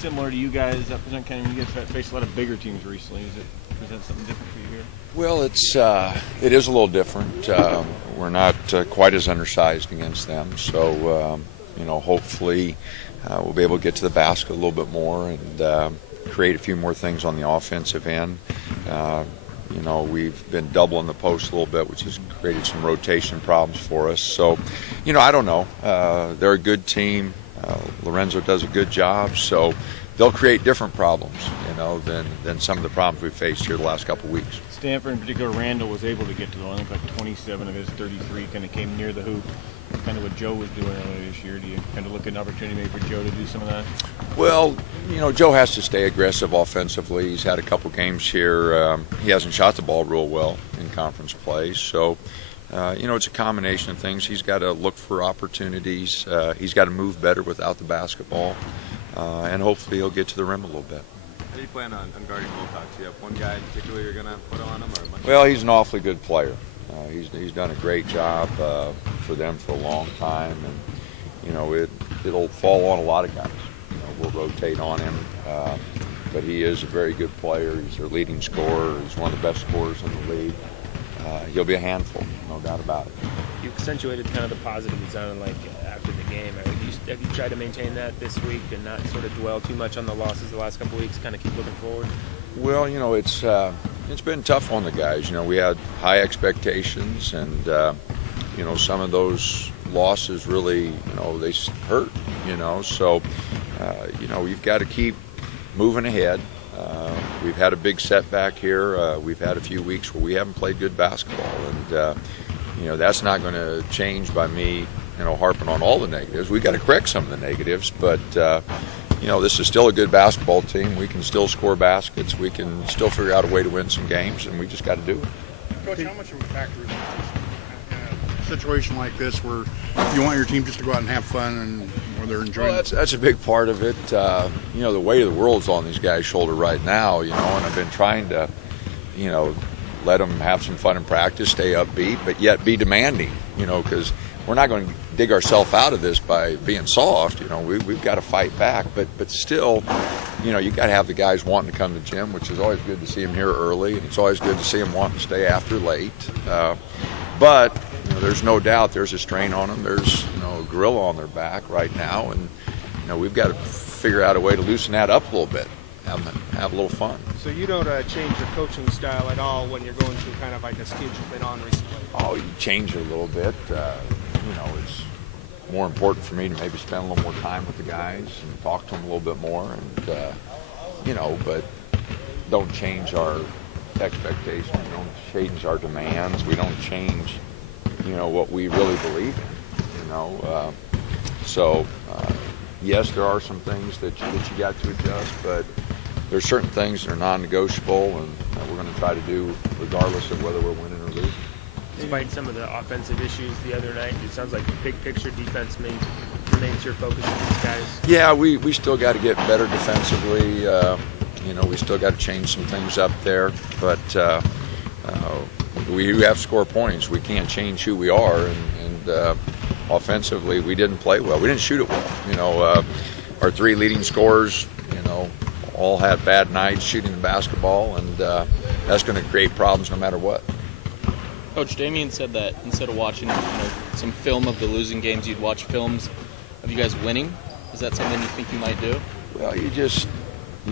similar to you guys that present kind of, you guys faced a lot of bigger teams recently. Is it present something different for you here? Well, it is a little different. We're not quite as undersized against them, so hopefully we'll be able to get to the basket a little bit more and create a few more things on the offensive end. We've been doubling the post a little bit, which has created some rotation problems for us. So, I don't know. They're a good team. Lorenzo does a good job, so they'll create different problems, than some of the problems we've faced here the last couple of weeks. Stanford, in particular, Randall was able to get to the line. I think like 27 of his 33 kind of came near the hoop. Kind of what Joe was doing earlier this year. Do you kind of look at an opportunity maybe for Joe to do some of that? Well, Joe has to stay aggressive offensively. He's had a couple games here. He hasn't shot the ball real well in conference play. So, it's a combination of things. He's got to look for opportunities. He's got to move better without the basketball. And hopefully he'll get to the rim a little bit. How do you plan on guarding Wilcox? Do you have one guy in particular you're going to put on him? Well, he's an awfully good player. He's done a great job for them for a long time, and it'll fall on a lot of guys. We'll rotate on him, but he is a very good player. He's their leading scorer. He's one of the best scorers in the league. He'll be a handful, no doubt about it. You accentuated kind of the positive it sounded like after the game. Have you tried to maintain that this week and not sort of dwell too much on the losses the last couple of weeks, kind of keep looking forward? Well, it's been tough on the guys. We had high expectations, and some of those losses really, they hurt. So we've got to keep moving ahead. We've had a big setback here. We've had a few weeks where we haven't played good basketball, and that's not going to change by me, harping on all the negatives. We've got to correct some of the negatives, but this is still a good basketball team. We can still score baskets. We can still figure out a way to win some games, and we just got to do it. Coach, how much of a factor is in a situation like this where you want your team just to go out and have fun and where they're enjoying it? That's a big part of it. The weight of the world's on these guys' shoulder right now, and I've been trying to, let them have some fun in practice, stay upbeat, but yet be demanding, because we're not going to dig ourselves out of this by being soft. We've got to fight back, but still, you got to have the guys wanting to come to the gym, which is always good to see them here early, and it's always good to see them wanting to stay after late. But there's no doubt there's a strain on them. There's a gorilla on their back right now, and we've got to figure out a way to loosen that up a little bit, have a little fun. So you don't change your coaching style at all when you're going through kind of like a skid you've been on recently? Oh, you change it a little bit. It's more important for me to maybe spend a little more time with the guys and talk to them a little bit more, and but don't change our expectations. We don't change our demands. We don't change, what we really believe in. So yes, there are some things that you got to adjust, but there's certain things that are non-negotiable, and we're going to try to do regardless of whether we're winning or losing. Despite some of the offensive issues the other night, it sounds like big picture defense remains your focus with these guys. Yeah, we still got to get better defensively. We still got to change some things up there, but we have to score points. We can't change who we are, and offensively, we didn't play well. We didn't shoot it well. Our three leading scorers, all had bad nights shooting the basketball, and that's going to create problems no matter what. Coach, Damian said that instead of watching some film of the losing games, you'd watch films of you guys winning. Is that something you think you might do? Well, you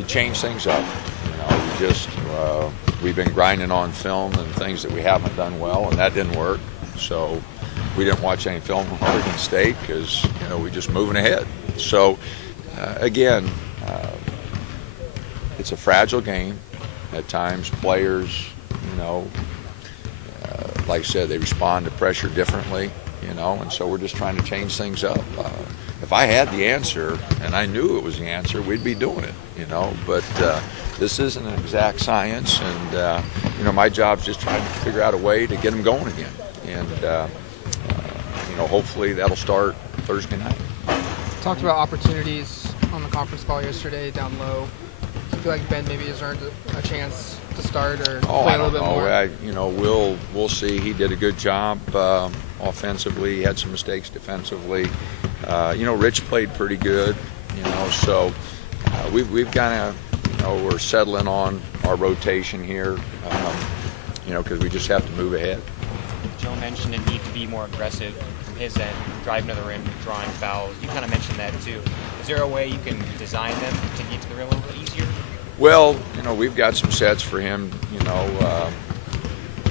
change things up. We've been grinding on film and things that we haven't done well, and that didn't work. So we didn't watch any film from Oregon State because we're just moving ahead. So again, it's a fragile game. At times, players, like I said, they respond to pressure differently, and so we're just trying to change things up. If I had the answer and I knew it was the answer, we'd be doing it, but this isn't an exact science, and my job's just trying to figure out a way to get them going again, and hopefully that'll start Thursday night. Talked about opportunities on the conference call yesterday down low. Do you feel like Ben maybe has earned a chance to start or play a little bit more? We'll see. He did a good job offensively. He had some mistakes defensively. Rich played pretty good. So we've kind of, we're settling on our rotation here, because we just have to move ahead. Joe mentioned a need to be more aggressive from his end, driving to the rim, drawing fouls. You kind of mentioned that too. Is there a way you can design them to get to the rim a little easier? Well, we've got some sets for him.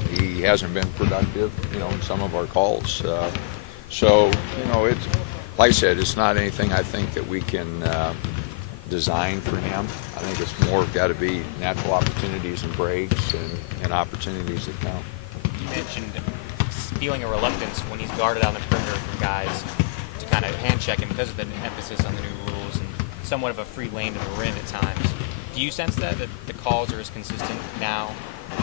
He hasn't been productive, in some of our calls. So, it's, like I said, it's not anything I think that we can design for him. I think it's more got to be natural opportunities and breaks and opportunities that count. You mentioned feeling a reluctance when he's guarded on the perimeter from guys to kind of hand check him because of the emphasis on the new rules and somewhat of a free lane to the rim at times. Do you sense that the calls are as consistent now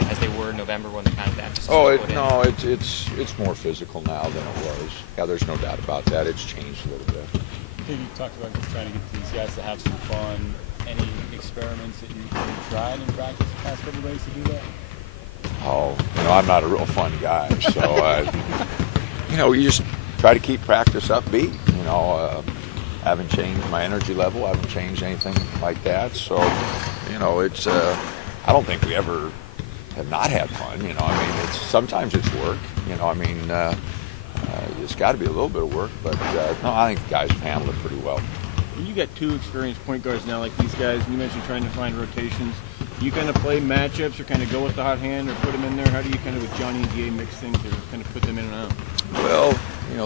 as they were in November when the kind of emphasis was put in? No, it's more physical now than it was. Yeah, there's no doubt about that. It's changed a little bit. I think you talked about just trying to get these guys to have some fun. Any experiments that you've tried in practice the past couple of days to do that? Oh, I'm not a real fun guy, so you just try to keep practice upbeat. I haven't changed my energy level. I haven't changed anything like that. So, it's I don't think we ever have not had fun. It's sometimes it's work. It's got to be a little bit of work, but no, I think the guys have handled it pretty well. You got two experienced point guards now, like these guys. You mentioned trying to find rotations. You kind of play matchups, or kind of go with the hot hand, or put them in there. How do you kind of, with Johnny and Da, mix things, or kind of put them in and out? Well,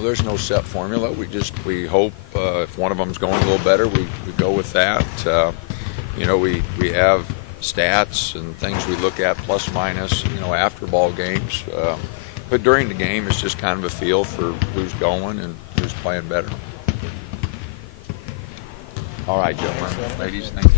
there's no set formula. We hope if one of them's going a little better, we go with that. We have stats and things we look at plus minus, after ball games. But during the game, it's just kind of a feel for who's going and who's playing better. All right, gentlemen, ladies, thank you.